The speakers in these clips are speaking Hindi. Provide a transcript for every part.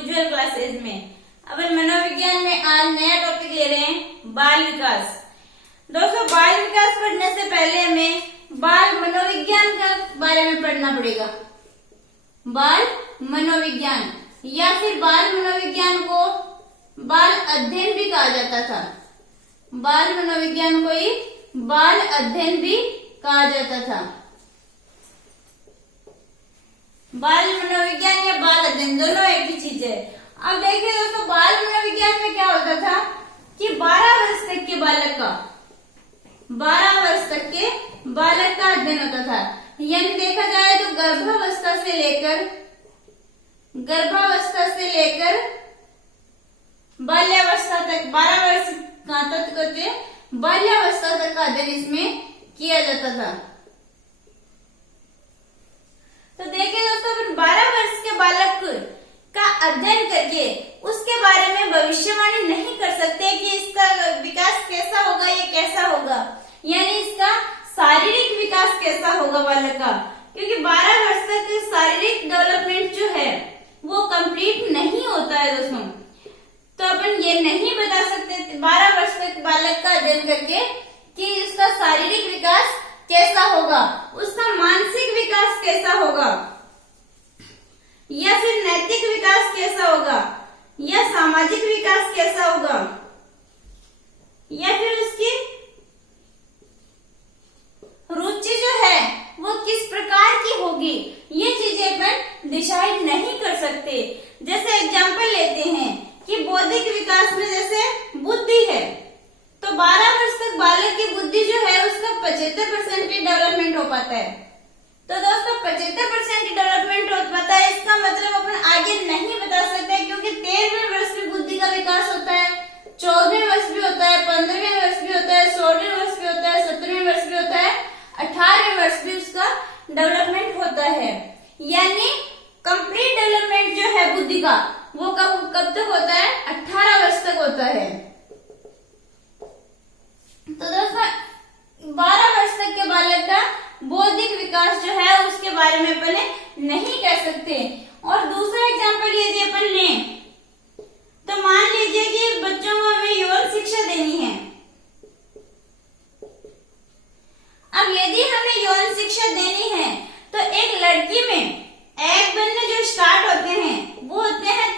उज्जवल क्लासेस में। अपन मनोविज्ञान में आज नया टॉपिक ले रहे हैं, बाल विकास। दोस्तों, बाल विकास पढ़ने से पहले हमें बाल मनोविज्ञान के बारे में पढ़ना पड़ेगा। बाल मनोविज्ञान या फिर बाल मनोविज्ञान को बाल अध्ययन भी कहा जाता था। बाल मनोविज्ञान को ही बाल अध्ययन भी कहा जाता था। बाल मनोविज्ञान या बाल अध्ययन दोनों एक ही चीज है। अब देखिए दोस्तों, बाल मनोविज्ञान में क्या होता था कि 12 वर्ष तक के बालक का 12 वर्ष तक के बालक का अध्ययन होता था। यानी देखा जाए तो गर्भावस्था से लेकर बाल्यावस्था तक 12 वर्ष तक के बाल्यावस्था तक का अध्ययन इसमें किया जाता था। तो देखिए दोस्तों, फिर 12 वर्ष के बालक का अध्ययन करके उसके बारे में भविष्यवाणी नहीं कर सकते कि इसका विकास कैसा होगा, ये कैसा होगा, यानी इसका शारीरिक विकास कैसा होगा बालक का, क्योंकि 12 वर्ष तक शारीरिक डेवलपमेंट जो है वो कंप्लीट नहीं होता है दोस्तों। तो अपन ये नहीं बता सकते 12 वर्ष तक बालक का अध्ययन करके कि उसका शारीरिक विकास कैसा होगा, उसका मानसिक विकास कैसा होगा, या फिर नैतिक विकास कैसा होगा, या सामाजिक विकास कैसा होगा, या फिर उसकी रुचि जो है वो किस प्रकार की होगी, ये चीजें अपन डिसाइड नहीं कर सकते। जैसे एग्जाम्पल लेते हैं कि बौद्धिक विकास में जैसे बुद्धि है, तो 12 वर्ष तक बालक की बुद्धि जो है उसका 75% डेवलपमेंट हो पाता है। तो दोस्तों 75% डेवलपमेंट हो पाता है, इसका मतलब अपन आगे नहीं बता सकते, क्योंकि 13वें वर्ष में बुद्धि का विकास होता है, 14वें वर्ष भी होता है, 15वें वर्ष भी होता है, 16वें वर्ष भी होता है, 17वें वर्ष भी होता है, 18वें वर्ष भी उसका डेवलपमेंट होता है। यानी कंप्लीट डेवलपमेंट जो है बुद्धि का वो कब तक होता है? 18 वर्ष तक होता है। तो दोस्तों 12 वर्ष तक के बालक का बौद्धिक विकास जो है उसके बारे में अपन नहीं कह सकते। और दूसरा एग्जांपल यदि अपन लें तो मान लीजिए कि बच्चों को हमें यौन शिक्षा देनी है। अब यदि हमें यौन शिक्षा देनी है तो एक लड़की में एग बनने जो स्टार्ट होते हैं वो होते हैं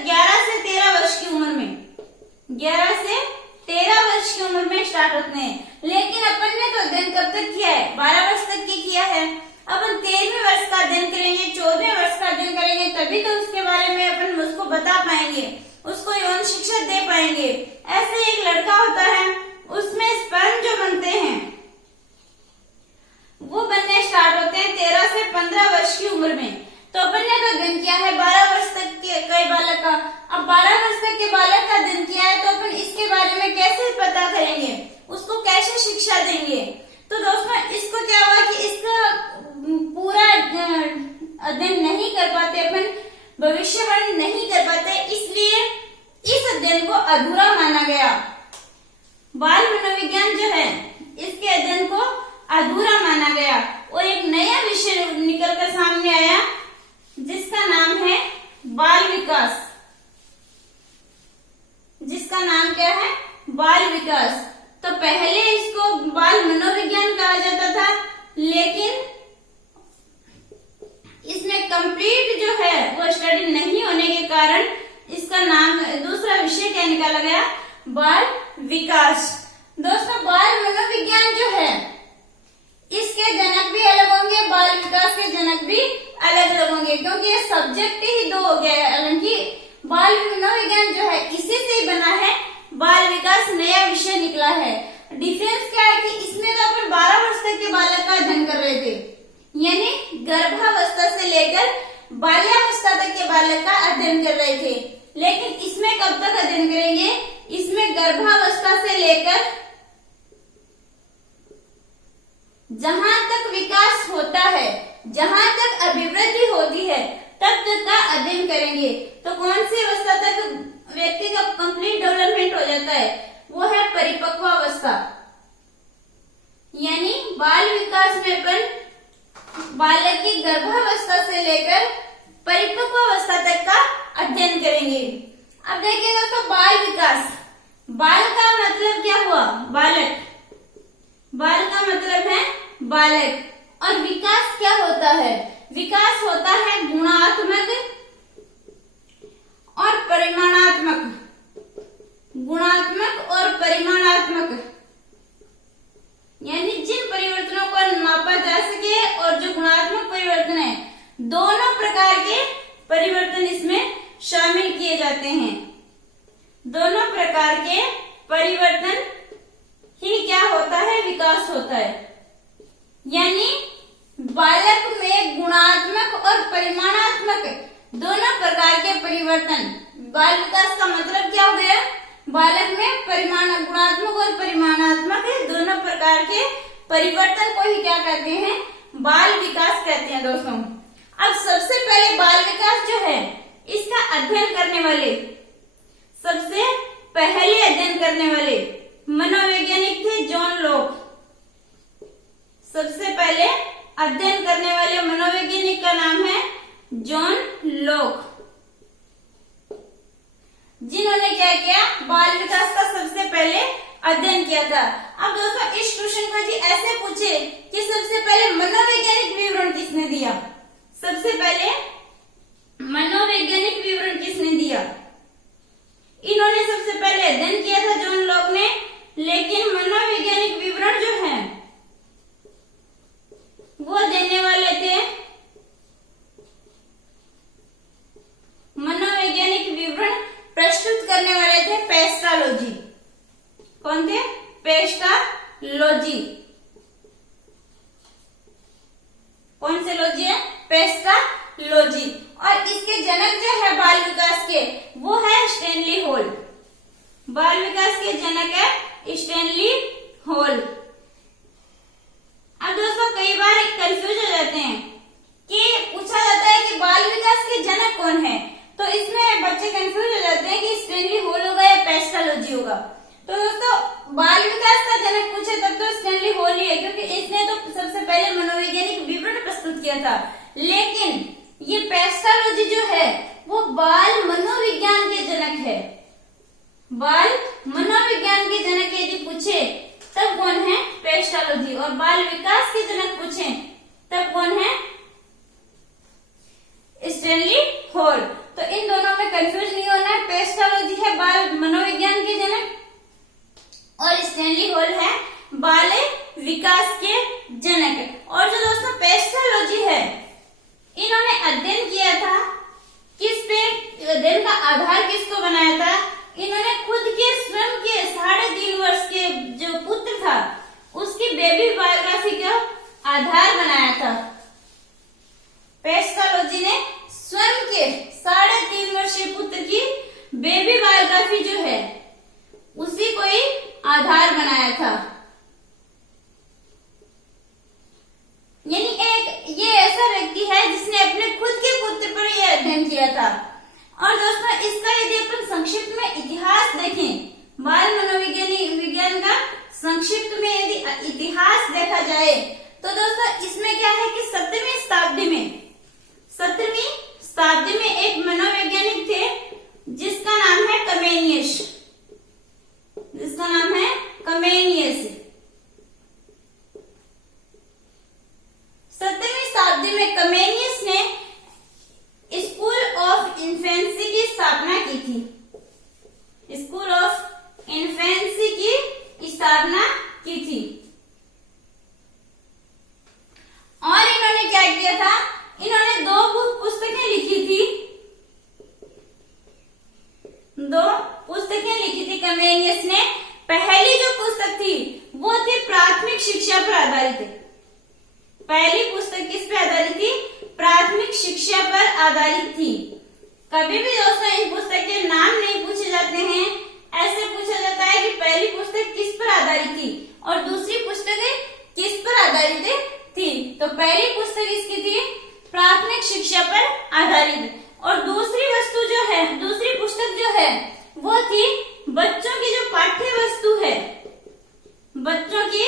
11 से 13 वर्ष की उम्र में, 11 से 13 वर्ष की उम्र में स्टार्ट होते हैं। लेकिन अपन ने तो अध्ययन कब तक किया है? 12 वर्ष तक की किया है। अपन 13वें वर्ष का अध्ययन करेंगे, 14वें वर्ष का अध्ययन करेंगे, तभी तो उसके बारे में अपन उसको बता पाएंगे, उसको यौन शिक्षा दे पाएंगे। ऐसे एक लड़का होता है, उसमें स्पर्म जो बनते हैं वो बनने स्टार्ट होते हैं 13 से 15 वर्ष की उम्र में। तो अपन ने तो अध्ययन किया है 12 वर्ष तक के कई बालक का। अब 12 वर्ष तक के बालक का अध्ययन किया है तो अपन इसके बारे में कैसे पता करेंगे, उसको कैसे शिक्षा देंगे? तो दोस्तों इसको क्या हुआ कि इसका पूरा अध्ययन नहीं कर पाते अपन, भविष्यवाणी नहीं कर पाते, इसलिए इस अध्ययन को अधूरा माना गया। बाल मनोविज्ञान जो है इसके अध्ययन को अधूरा माना गया और एक नया विषय निकल कर सामने आया जिसका नाम है बाल विकास। जिसका नाम क्या है? बाल विकास। तो पहले इसको बाल मनोविज्ञान कहा जाता था, लेकिन इसमें कंप्लीट जो है वो स्टडी नहीं होने के कारण इसका नाम दूसरा विषय क्या निकाला गया? बाल विकास। दोस्तों बाल मनोविज्ञान जो है इसके जनक भी अलग होंगे, बाल विकास के जनक भी अलग अलग होंगे, क्योंकि ये सब्जेक्ट ही 2 हो गया है। हालांकि बाल मनोविज्ञान जो है इसी से ही बना है, बाल विकास नया विषय निकला है। डिफरेंस क्या है कि इसमें तो अपन 12 वर्ष तक के बालक का अध्ययन कर रहे थे, यानी गर्भावस्था से लेकर बाल्यावस्था तक के बालक का अध्ययन कर रहे थे। लेकिन इसमें कब तक अध्ययन करेंगे? इसमें गर्भावस्था से लेकर जहां तक विकास होता है, जहां तक अभिवृद्धि होती है, तब तक का अध्ययन करेंगे। तो कौन सी अवस्था तक व्यक्ति का कंप्लीट डेवलपमेंट हो जाता है? वो है परिपक्व अवस्था। यानी बाल विकास में अपन बालक की गर्भावस्था से लेकर परिपक्व अवस्था तक का अध्ययन करेंगे। अब देखिए दोस्तों, बाल विकास। बाल का मतलब क्या हुआ? बालक। बाल का मतलब है बालक। और विकास क्या होता है? विकास होता है गुणात्मक और परिमाणात्मक। गुणात्मक और परिमाणात्मक, यानी जिन परिवर्तनों को मापा जा सके और जो गुणात्मक परिवर्तन है, दोनों प्रकार के परिवर्तन इसमें शामिल किए जाते हैं। दोनों प्रकार के परिवर्तन ही क्या होता है? विकास होता है। यानी बालक में गुणात्मक और परिमाणात्मक दोनों प्रकार के परिवर्तन। बाल विकास का मतलब क्या हो गया? बालक में गुणात्मक और परिमाणात्मक दोनों प्रकार के परिवर्तन को ही क्या कहते हैं? बाल विकास कहते हैं दोस्तों। अब सबसे पहले बाल विकास जो है, इसका अध्ययन करने वाले, सबसे पहले अध्ययन करने वाले मनोवैज्ञानिक थे जॉन लॉक। सबसे पहले अध्ययन करने वाले मनोवैज्ञानिक का नाम है जॉन लॉक, जिन्होंने क्या किया? बाल विकास का सबसे पहले अध्ययन किया था। अब दोस्तों, इस क्वेश्चन को यदि ऐसे पूछे कि सबसे पहले मनोवैज्ञानिक विवरण किसने दिया? सबसे पहले मनोवैज्ञानिक विवरण किसने दिया? इन्होंने सबसे पहले अध्ययन किया था जॉन लॉक ने, लेकिन मनोवैज्ञानिक विवरण जो है वो देने वाले थे, मनोवैज्ञानिक विवरण प्रस्तुत करने वाले थे पेस्टालोजी। कौन थे? पेस्टालोजी। कौन से लॉजी है? पेस्टालोजी। और इसके जनक जो है बाल विकास के, वो है स्टैनली हॉल। बाल विकास के जनक है स्टैनली हॉल। अब दोस्तों, कई बार कंफ्यूज हो जाते हैं कि पूछा जाता है कि बाल विकास के जनक कौन है, तो इसमें बच्चे कंफ्यूज हो जाते हैं कि स्टैनली हॉल होगा या पेस्टालोजी होगा। तो दोस्तों, बाल विकास का जनक पूछे तब तो स्टैनली हॉल ही है, क्योंकि इसने तो सबसे पहले मनोवैज्ञानिक विवरण प्रस्तुत किया था। लेकिन ये पेस्टालोजी जो है वो बाल मनोविज्ञान के जनक है। बाल मनोविज्ञान के जनक यदि पूछे तब कौन है? पेस्टालोजी। और बाल विकास के जनक पूछे तब कौन है? Stanley hall. तो इन दोनों में कंफ्यूज नहीं होना है। पेस्टालोजी है बाल मनोविज्ञान के जनक और स्टैनली हॉल है बाल विकास के जनक। और जो दोस्तों पेस्टालोजी है, इन्होंने अध्ययन किया था किस पे? अध्ययन का आधार किसको बनाया था? इन्होंने खुद के स्वयं के 3.5 वर्ष के जो पुत्र था उसकी बेबी बायोग्राफी का आधार बनाया था। पेस्टालोजी ने स्वयं के 3.5 वर्षीय पुत्र की बेबी बायोग्राफी जो है उसी को ही आधार बनाया था। यानी ये ऐसा व्यक्ति है जिसने अपने खुद के पुत्र पर यह अध्ययन किया था। और दोस्तों, इसका यदि अपन संक्षिप्त में इतिहास देखें, बाल मनोविज्ञान का संक्षिप्त में यदि इतिहास देखा जाए, तो दोस्तों इसमें क्या है कि 17वीं शताब्दी में एक मनोवैज्ञानिक थे जिसका नाम है कमेनियस। जिसका नाम है कमेनियस। 17वीं शताब्दी में कमेनियस ने स्कूल ऑफ इन्फेंसी की स्थापना की थी। स्कूल ऑफ इन्फेंसी की स्थापना की थी। और इन्होंने क्या किया था? इन्होंने 2 पुस्तकें लिखी थी। 2 पुस्तकें लिखी थी कमेनियस ने। पहली जो पुस्तक थी वो थी प्राथमिक शिक्षा पर आधारित। पहली पुस्तक किस पे आधारित थी? प्राथमिक शिक्षा पर आधारित थी। कभी भी दोस्तों इन पुस्तक के नाम नहीं पूछे जाते हैं। ऐसे पूछा जाता है कि पहली पुस्तक किस पर आधारित थी और दूसरी पुस्तक किस पर आधारित थी। तो पहली पुस्तक इसकी थी प्राथमिक शिक्षा पर आधारित, और दूसरी पुस्तक जो है वो थी बच्चों की जो पाठ्य वस्तु है। बच्चों की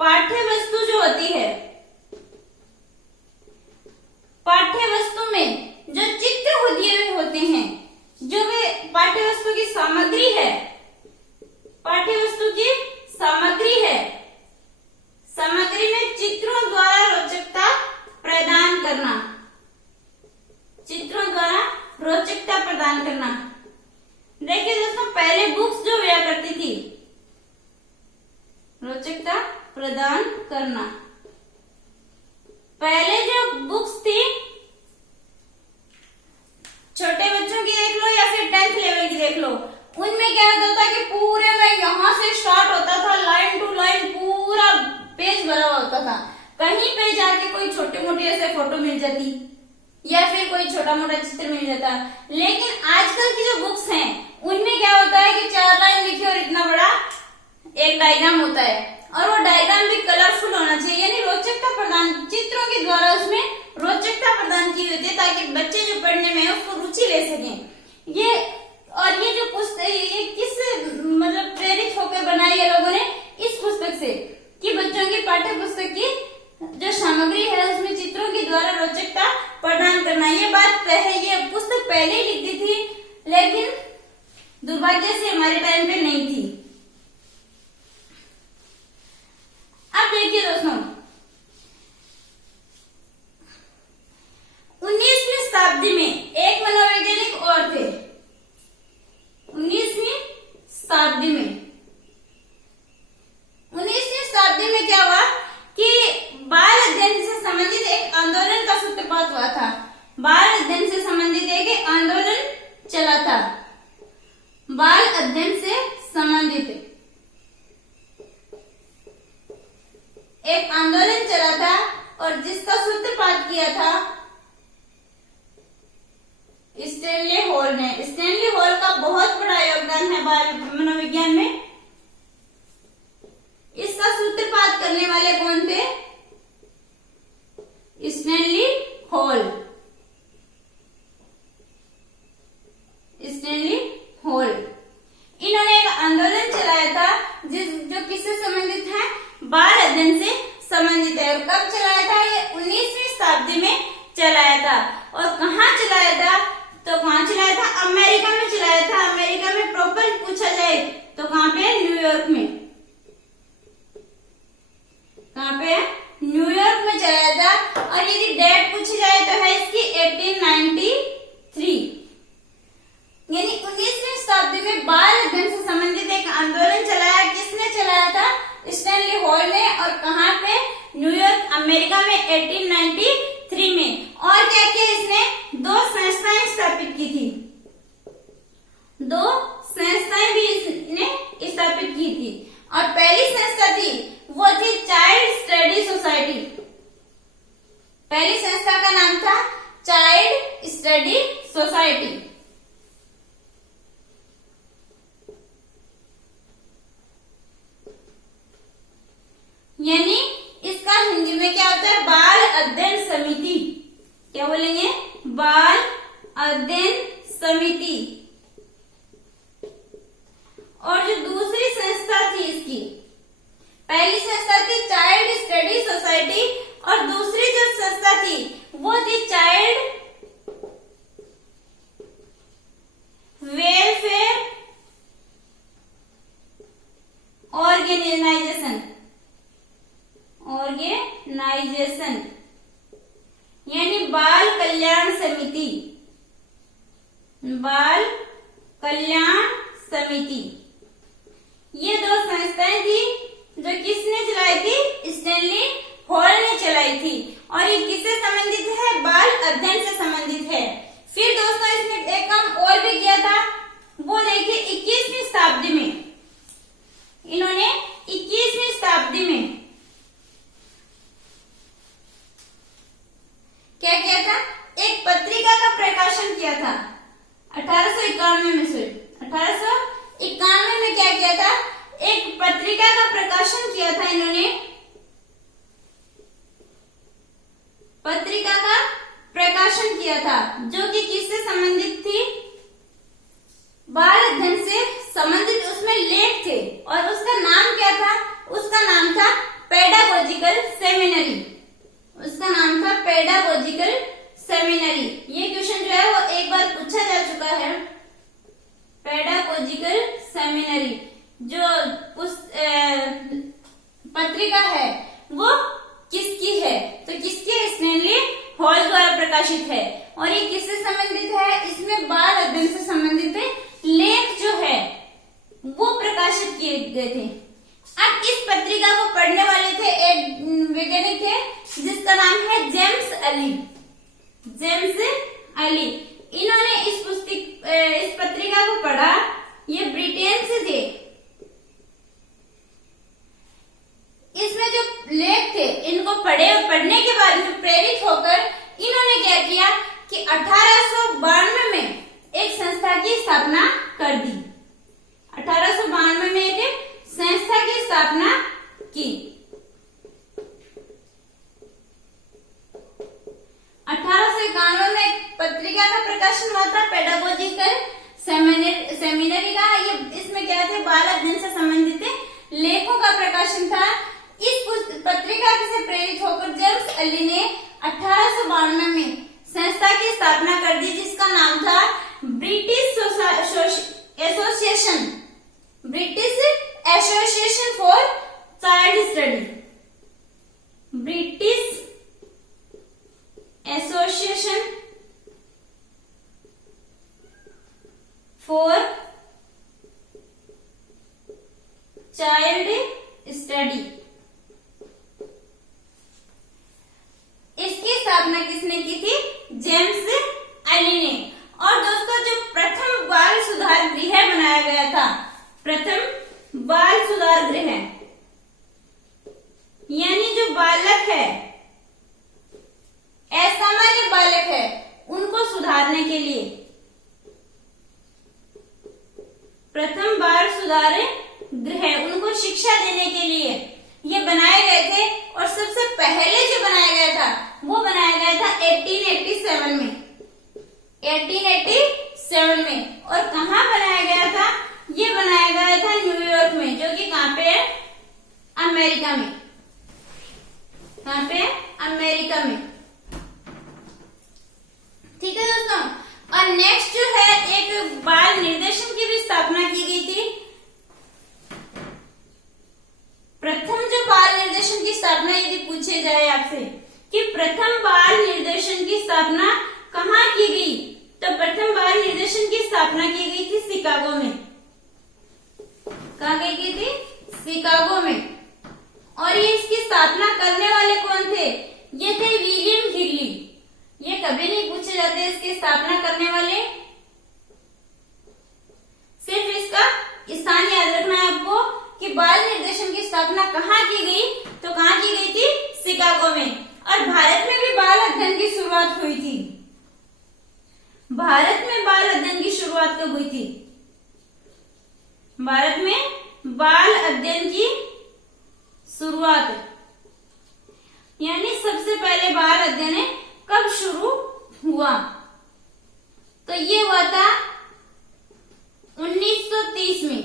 पाठ्य वस्तु जो होती है, पाठ्य वस्तु में जो चित्र दिए हुए होते हैं करना, चित्रों द्वारा रोचकता प्रदान करना। देखिए दोस्तों, पहले बुक्स जो हुआ करती थी, रोचकता प्रदान करना, पहले जो बुक्स थी छोटे बच्चों की देख लो या फिर 10th लेवल की देख लो, उनमें क्या होता था कि पूरे में यहां से स्टार्ट होता था, लाइन टू लाइन पूरा पेज भरा होता था। कहीं पे जाके कोई छोटी मोटी ऐसे फोटो मिल जाती या फिर कोई छोटा मोटा चित्र मिल जाता। लेकिन आजकल की जो बुक्स हैं उनमें क्या होता है कि 4 लाइन लिखी और इतना बड़ा एक डायग्राम होता है, और वो डायग्राम भी कलरफुल होना चाहिए, यानी रोचकता प्रदान, चित्रों के द्वारा उसमें रोचकता प्रदान की होती है ताकि बच्चे जो पढ़ने में है उसको रुचि ले सकें। ये जो पुस्तक, ये किस मतलब प्रेरित होकर बनाई है लोगों ने, इस पुस्तक से, कि बच्चों की पाठ्य पुस्तक की जो सामग्री है उसमें चित्रों के द्वारा रोचकता प्रदान करना। ये पुस्तक पहले ही लिखती थी, लेकिन दुर्भाग्य से हमारे टाइम पे नहीं थी। अब देखिए दोस्तों, 19वीं शताब्दी में एक मनोवैज्ञानिक और थे। 19वीं शताब्दी में क्या हुआ कि बाल अध्ययन से संबंधित एक आंदोलन का सूत्रपात हुआ था। बाल अध्ययन से संबंधित एक आंदोलन चला था। बाल अध्ययन से संबंधित एक आंदोलन चला था और जिसका सूत्रपात किया था स्टैनली हॉल ने। स्टैनली हॉल का बहुत बड़ा योगदान है बाल मनोविज्ञान में। इसका सूत्रपात करने वाले कौन थे? Stanley hall. स्टैनली हॉल, इन्होंने एक आंदोलन चलाया था जो किससे संबंधित है? बाल अध्ययन से संबंधित है। और कब चलाया था? ये 19वीं शताब्दी में चलाया था। और कहाँ चलाया था? तो कहाँ चलाया था? अमेरिका में चलाया था। अमेरिका में प्रॉपर पूछा जाए तो कहाँ पे? न्यूयॉर्क में। कहाँ पे? न्यूयॉर्क में चलाया था। और यदि डेट पूछी जाए तो है इसकी 1893, यानी 19वीं शताब्दी में बाल अध्ययन से संबंधित एक आंदोलन चलाया। किसने चलाया था? स्टैनली हॉल ने। और कहाँ पे? न्यूयॉर्क, अमेरिका में 1893 में। और क्या किया इसने? 2 संस्थाएं स्थापित की थी। 2 संस्थाएं भी इसने स्थापित की थी। और पहली संस्था थी वो थी चाइल्ड स्टडी सोसाइटी। पहली संस्था का नाम था चाइल्ड स्टडी सोसाइटी। यानी इसका हिंदी में क्या होता है? बाल अध्ययन समिति। क्या बोलेंगे? बाल अध्ययन समिति। और जो दूसरी संस्था थी इसकी, पहली संस्था थी चाइल्ड स्टडी सोसाइटी और दूसरी जो संस्था थी वो थी चाइल्ड वेलफेयर ऑर्गेनाइजेशन। यानी बाल कल्याण समिति। बाल कल्याण समिति। ये 2 संस्थाएं थी जो किसने चलाई थी? स्टैनली हॉल ने चलाई थी। और ये किससे संबंधित है? बाल अध्ययन से संबंधित है। फिर दोस्तों इसने एक काम और भी किया था, वो देखिए 21वीं शताब्दी में इन्होंने 21वीं शताब्दी में क्या किया था? एक पत्रिका का प्रकाशन किया था 1891 में। 1891 में क्या किया था? एक पत्रिका का प्रकाशन किया था इन्होंने। पत्रिका का प्रकाशन किया था जो कि किससे संबंधित थी? बाल अध्ययन से संबंधित उसमें लेख थे। और उसका नाम क्या था? उसका नाम था पेडागोजिकल सेमिनरी। उसका नाम था पेडागोजिकल सेमिनरी। ये क्वेश्चन जो है वो एक बार पूछा जा चुका है। पेडागोजिकल सेमिनरी जो पत्रिका है वो किसकी है? तो किसकी है? स्टैनली हॉल प्रकाशित है। और ये किससे संबंधित है? इसमें बाल अध्ययन से संबंधित लेख जो है वो प्रकाशित किए गए थे। अब इस पत्रिका को पढ़ने वाले थे एक वैज्ञानिक थे जिसका नाम है जेम्स अली। जेम्स अली, इन्होंने इस पत्रिका को पढ़ा। ये ब्रिटेन से थे। इसमें जो लेख थे इनको पढ़े और पढ़ने के बाद में प्रेरित होकर इन्होंने क्या किया कि 1892 में एक संस्था की स्थापना कर दी। 1892 में एक संस्था की स्थापना की। 1891 में एक पत्रिका का प्रकाशन हुआ था, पेडागोजिकल सेमिनरी का। ये इसमें क्या थे? बाल अध्ययन से संबंधित लेखों का प्रकाशन था। इस पत्रिका से प्रेरित होकर जेम्स अली ने 1892 में संस्था की स्थापना कर दी जिसका नाम था British association for child study. British association for child study. इसकी स्थापना किसने की थी? जेम्स अली ने। और दोस्तों, जो प्रथम बाल सुधार गृह बनाया गया था, प्रथम बाल सुधार गृह, यानी जो बालक है, असामान्य बालक है, उनको सुधारने के लिए प्रथम बाल सुधार गृह, उनको शिक्षा देने के लिए ये बनाए गए थे। और सबसे पहले जो बनाया गया था वो बनाया गया था 1887 में। 1887 में। और कहाँ बनाया गया था? ये बनाया गया था न्यूयॉर्क में, जो कि कहाँ पे है? अमेरिका में। कहाँ पे? अमेरिका में। ठीक है दोस्तों। और नेक्स्ट जो है एक बाल निर्देशन की भी स्थापना की गई थी। प्रथम जो बाल निर्देशन की स्थापना यदि पूछे जाए आपसे कि प्रथम बाल निर्देशन की स्थापना कहाँ की गई, तो प्रथम बाल निर्देशन की स्थापना की गई थी शिकागो में। कहाँ की थी? शिकागो में। और ये इसकी स्थापना करने वाले कौन थे? ये थे विलियम गिगली। ये कभी नहीं पूछे जाते इसकी स्थापना करने वाले, सिर्फ इसका स्थान याद रखना है आपको कि बाल निर्देशन की स्थापना कहाँ की गई, तो कहाँ की गई थी? शिकागो में। और भारत में भी बाल अध्ययन की शुरुआत हुई थी। भारत में बाल अध्ययन की शुरुआत कब हुई थी? भारत में बाल अध्ययन की शुरुआत, यानी सबसे पहले बाल अध्ययन कब शुरू हुआ? तो ये हुआ था 1930 में।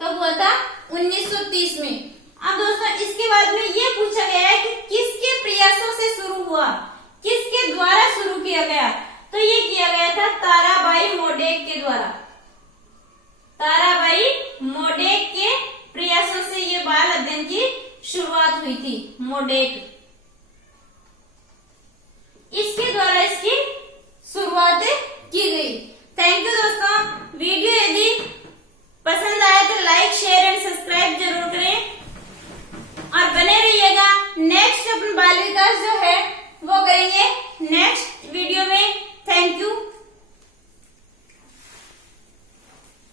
कब हुआ था? 1930 में। अब दोस्तों, इसके बाद में ये पूछा गया है कि किसके प्रयासों से शुरू हुआ, किसके द्वारा शुरू किया गया? तो ये किया गया था ताराबाई मोडेक के द्वारा। ताराबाई मोडेक के प्रयासों से ये बाल अध्ययन की शुरुआत हुई थी। मोडेक